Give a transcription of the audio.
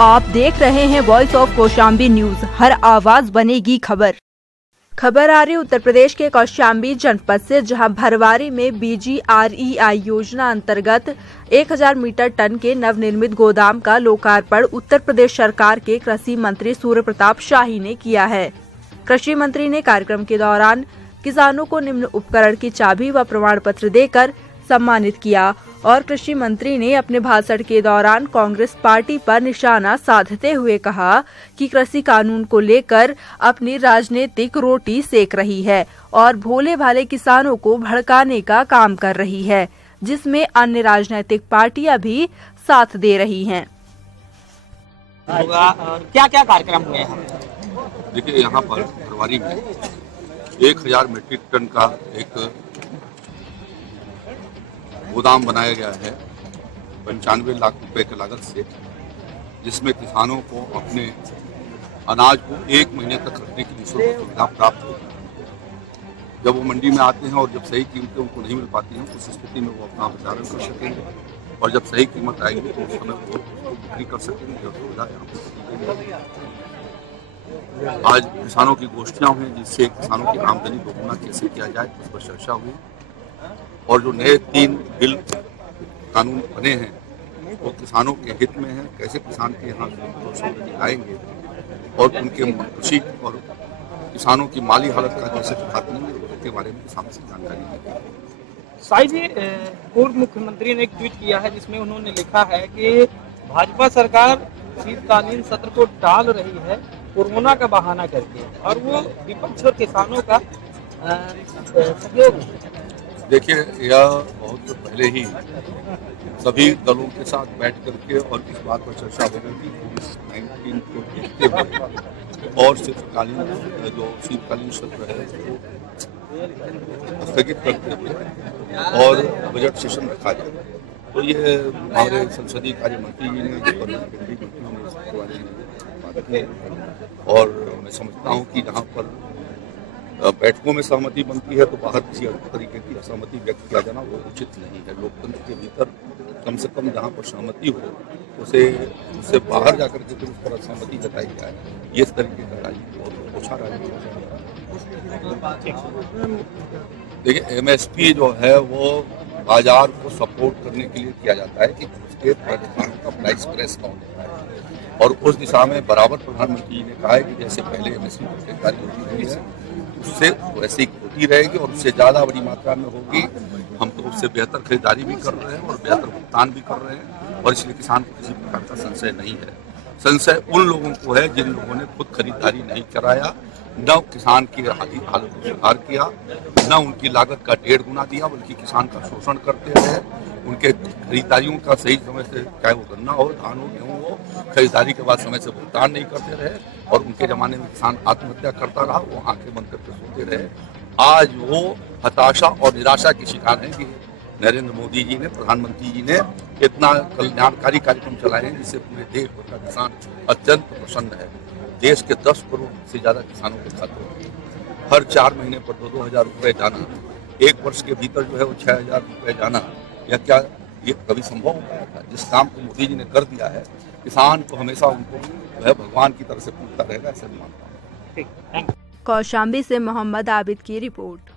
आप देख रहे हैं वॉइस ऑफ कौशाम्बी न्यूज। हर आवाज बनेगी खबर। खबर आ रही उत्तर प्रदेश के कौशाम्बी जनपद से, जहां भरवारी में BGREI योजना अंतर्गत 1000 मीटर टन के नवनिर्मित गोदाम का लोकार्पण उत्तर प्रदेश सरकार के कृषि मंत्री सूर्य प्रताप शाही ने किया है। कृषि मंत्री ने कार्यक्रम के दौरान किसानों को निम्न उपकरण की चाबी व प्रमाण पत्र देकर सम्मानित किया और कृषि मंत्री ने अपने भाषण के दौरान कांग्रेस पार्टी पर निशाना साधते हुए कहा कि कृषि कानून को लेकर अपनी राजनीतिक रोटी सेक रही है और भोले भाले किसानों को भड़काने का काम कर रही है, जिसमें अन्य राजनीतिक पार्टियां भी साथ दे रही हैं। क्या क्या कार्यक्रम हुए हैं? देखिए, यहाँ पर भरवारी में 1000 मीट्रिक टन का एक गोदाम बनाया गया है 95 लाख रुपए की लागत से, जिसमें किसानों को अपने अनाज को 1 महीने तक रखने की निःशुल्क सुविधा प्राप्त होगी। जब वो मंडी में आते हैं और जब सही कीमतें उनको नहीं मिल पाती हैं, उस स्थिति में वो अपना भंडारण कर सकेंगे और जब सही कीमत आएगी तो उस समय वो बिक्री कर सकेंगे। जो सुविधा यहाँ पर आज किसानों की गोष्ठियाँ हुई, जिससे किसानों की आमदनी दोगुना कैसे किया जाए उस पर चर्चा हुई और जो नए 3 बिल कानून बने हैं वो किसानों के हित में हैं। कैसे किसान के यहाँ आएंगे और उनके कृषि और किसानों की माली हालत का कैसे खात्मा उसके बारे में किसानों से जानकारी दी। साई जी, पूर्व मुख्यमंत्री ने एक ट्वीट किया है जिसमें उन्होंने लिखा है कि भाजपा सरकार शीतकालीन सत्र को टाल रही है कोरोना का बहाना करके, और वो विपक्ष और किसानों का सहयोग। देखिए, यह बहुत पहले ही सभी दलों के साथ बैठ करके और इस बात पर चर्चा हो रही थी कोविड-19 को देखते हुए और शीतकालीन सत्र है वो स्थगित करते हुए और बजट सेशन रखा जाए। तो ये हमारे संसदीय कार्य मंत्री जी ने केंद्रीय मंत्रियों ने इसके बारे में बात की और मैं समझता हूँ कि जहाँ पर बैठकों में सहमति बनती है तो बाहर किसी अलग तरीके की असहमति व्यक्त किया जाना वो उचित नहीं है। लोकतंत्र के भीतर कम से कम जहाँ पर सहमति हो उससे बाहर जाकर के फिर उस पर असहमति जताई जाए, ये इस तरीके का राजनीति बहुत ओछा राजनीति। देखिए, MSP जो है वो बाजार को सपोर्ट करने के लिए किया जाता है कि स्टेट किसानों का प्राइस प्रेस कम होता है और उस दिशा में बराबर प्रधानमंत्री जी ने कहा है कि जैसे पहले MSP की खरीदारी होती रही है उससे वैसे ही होती रहेगी और उससे ज़्यादा बड़ी मात्रा में होगी। हम तो उससे बेहतर खरीदारी भी कर रहे हैं और बेहतर भुगतान भी कर रहे हैं और इसलिए किसान को किसी प्रकार का संशय नहीं है। संशय उन लोगों को है जिन लोगों ने खुद खरीदारी नहीं कराया, न किसान की हालत को सुधार किया, न उनकी लागत का 1.5 गुना दिया, बल्कि किसान का शोषण करते रहे। उनके खरीदारियों का सही समय से, चाहे वो गन्ना हो, धान हो, गेहूँ हो, खरीदारी के बाद समय से भुगतान नहीं करते रहे और उनके जमाने में किसान आत्महत्या करता रहा, वो आंखें बंद करके सोते रहे। आज वो हताशा और निराशा की शिकार हैं कि नरेंद्र मोदी जी ने, प्रधानमंत्री जी ने इतना कल्याणकारी कार्यक्रम चलाए हैं जिससे पूरे देश भर का किसान अत्यंत प्रसन्न है। देश के 10 करोड़ से ज़्यादा किसानों के खाते में हर 4 महीने पर 2-2 हज़ार रुपये जाना, 1 वर्ष के भीतर जो है वो 6000 रुपये जाना, या क्या ये कभी संभव हो पाया था? जिस काम को मोदी जी ने कर दिया है, किसान को हमेशा उनको जो है भगवान की तरह से पूछता रहेगा, ऐसे मानता हूँ। कौशाम्बी से मोहम्मद आबिद की रिपोर्ट।